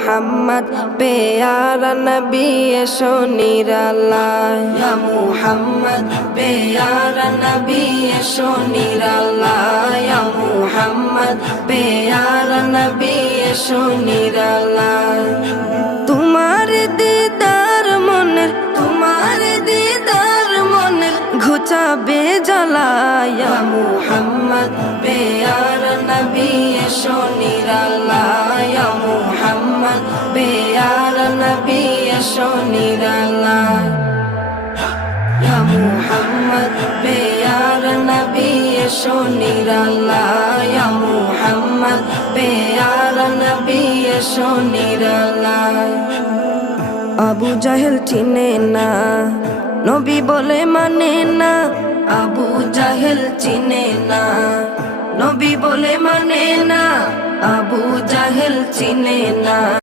মুহাম্মদ প্যারা নবী এসো নিরালায় ইয়া মুহাম্মদ প্যারা নবী এসো নিরালায় ইয়া মুহাম্মদ প্যারা নবী এসো নিরালায় তোমার দিদার মনের ঘুচাবে জ্বালায় ইয়া মুহাম্মদ প্যারা নবী এসো নিরালায় ইয়া মুহাম্মদ প্যারা নবী এসো নিরালায় ইয়া মুহাম্মদ প্যারা নবী এসো নিরালায় ইয়া মুহাম্মদ প্যারা নবী এসো নিরালায় আবু জাহেল চিনে না নবী বলে মানে না আবু জাহেল চিনে না নবী বলে মানে না আবু জাহেল চিনে না